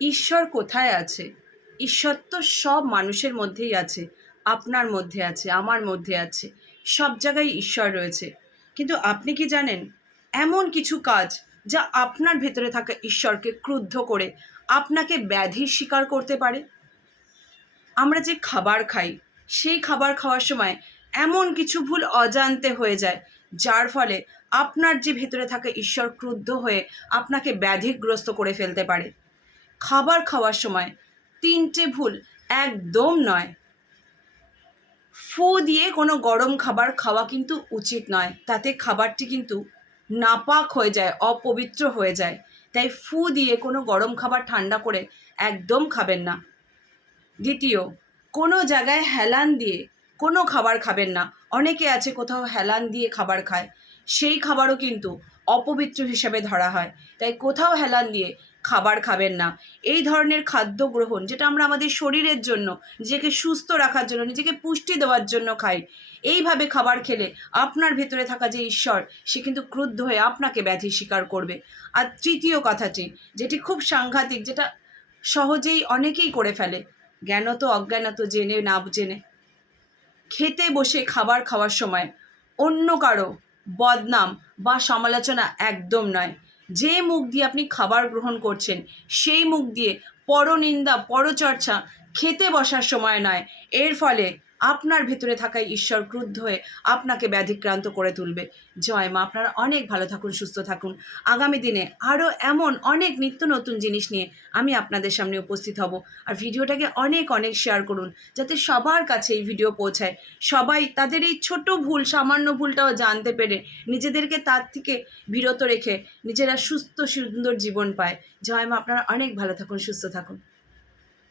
ঈশ্বর কোথায় আছে? ঈশ্বর তো সব মানুষের মধ্যেই আছে, আপনার মধ্যে আছে, আমার মধ্যে আছে, সব জায়গায় ঈশ্বর রয়েছে। কিন্তু আপনি কি জানেন, এমন কিছু কাজ যা আপনার ভেতরে থাকা ঈশ্বরকে ক্রুদ্ধ করে আপনাকে ব্যাধির শিকার করতে পারে? আমরা যে খাবার খাই, সেই খাবার খাওয়ার সময় এমন কিছু ভুল অজান্তে হয়ে যায়, যার ফলে আপনার যে ভেতরে থাকা ঈশ্বর ক্রুদ্ধ হয়ে আপনাকে ব্যাধিগ্রস্ত করে ফেলতে পারে। খাবার খাওয়ার সময়। তিনটে ভুল, একদম নয়। ফু দিয়ে কোনো গরম খাবার খাওয়া কিন্তু উচিত নয়। তাতে খাবারটি কিন্তু নাপাক হয়ে যায়, অপবিত্র হয়ে যায়। তাই ফু দিয়ে কোনো গরম খাবার ঠান্ডা করে একদম খাবেন না। দ্বিতীয়, কোনো জায়গায় হেলান দিয়ে কোনো খাবার খাবেন না। অনেকে আছে কোথাও হেলান দিয়ে খাবার খায়, সেই খাবারও কিন্তু অপবিত্র হিসাবে ধরা হয়। তাই কোথাও হেলান দিয়ে খাবার খাবেন না। এই ধরনের খাদ্য গ্রহণ যেটা আমরা আমাদের শরীরের জন্য, নিজেকে সুস্থ রাখার জন্য, নিজেকে পুষ্টি দেওয়ার জন্য খাই, এইভাবে খাবার খেলে আপনার ভেতরে থাকা যে ঈশ্বর, সে কিন্তু ক্রুদ্ধ হয়ে আপনাকে ব্যাধি স্বীকার করবে। আর তৃতীয় কথাটি, যেটি খুব সাংঘাতিক, যেটা সহজেই অনেকেই করে ফেলে জ্ঞানত অজ্ঞানত জেনে না জেনে খেতে বসে খাবার খাওয়ার সময় অন্য কারও বদনাম বা সমালোচনা একদম নয়। যে মুখ দিয়ে আপনি খাবার গ্রহণ করছেন, সেই মুখ দিয়ে পরনিন্দা, পরচর্চা, খেতে বসার সময় নয়। এর ফলে আপনার ভেতরে থাকা ঈশ্বর ক্রুদ্ধ হয়ে আপনাকে ব্যাধিক্রান্ত করে তুলবে। জয় মা, আপনারা অনেক ভালো থাকুন, সুস্থ থাকুন। আগামী দিনে আরও এমন অনেক নিত্য নতুন জিনিস নিয়ে আমি আপনাদের সামনে উপস্থিত হব। আর ভিডিওটাকে অনেক অনেক শেয়ার করুন, যাতে সবার কাছে এই ভিডিও পৌঁছায়। সবাই তাদের এই ছোট ভুল, সামান্য ভুলটাও জানতে পেরে নিজেদেরকে তার থেকে বিরত রেখে নিজেরা সুস্থ, সুন্দর জীবন পায়। জয় মা, আপনারা অনেক ভালো থাকুন, সুস্থ থাকুন।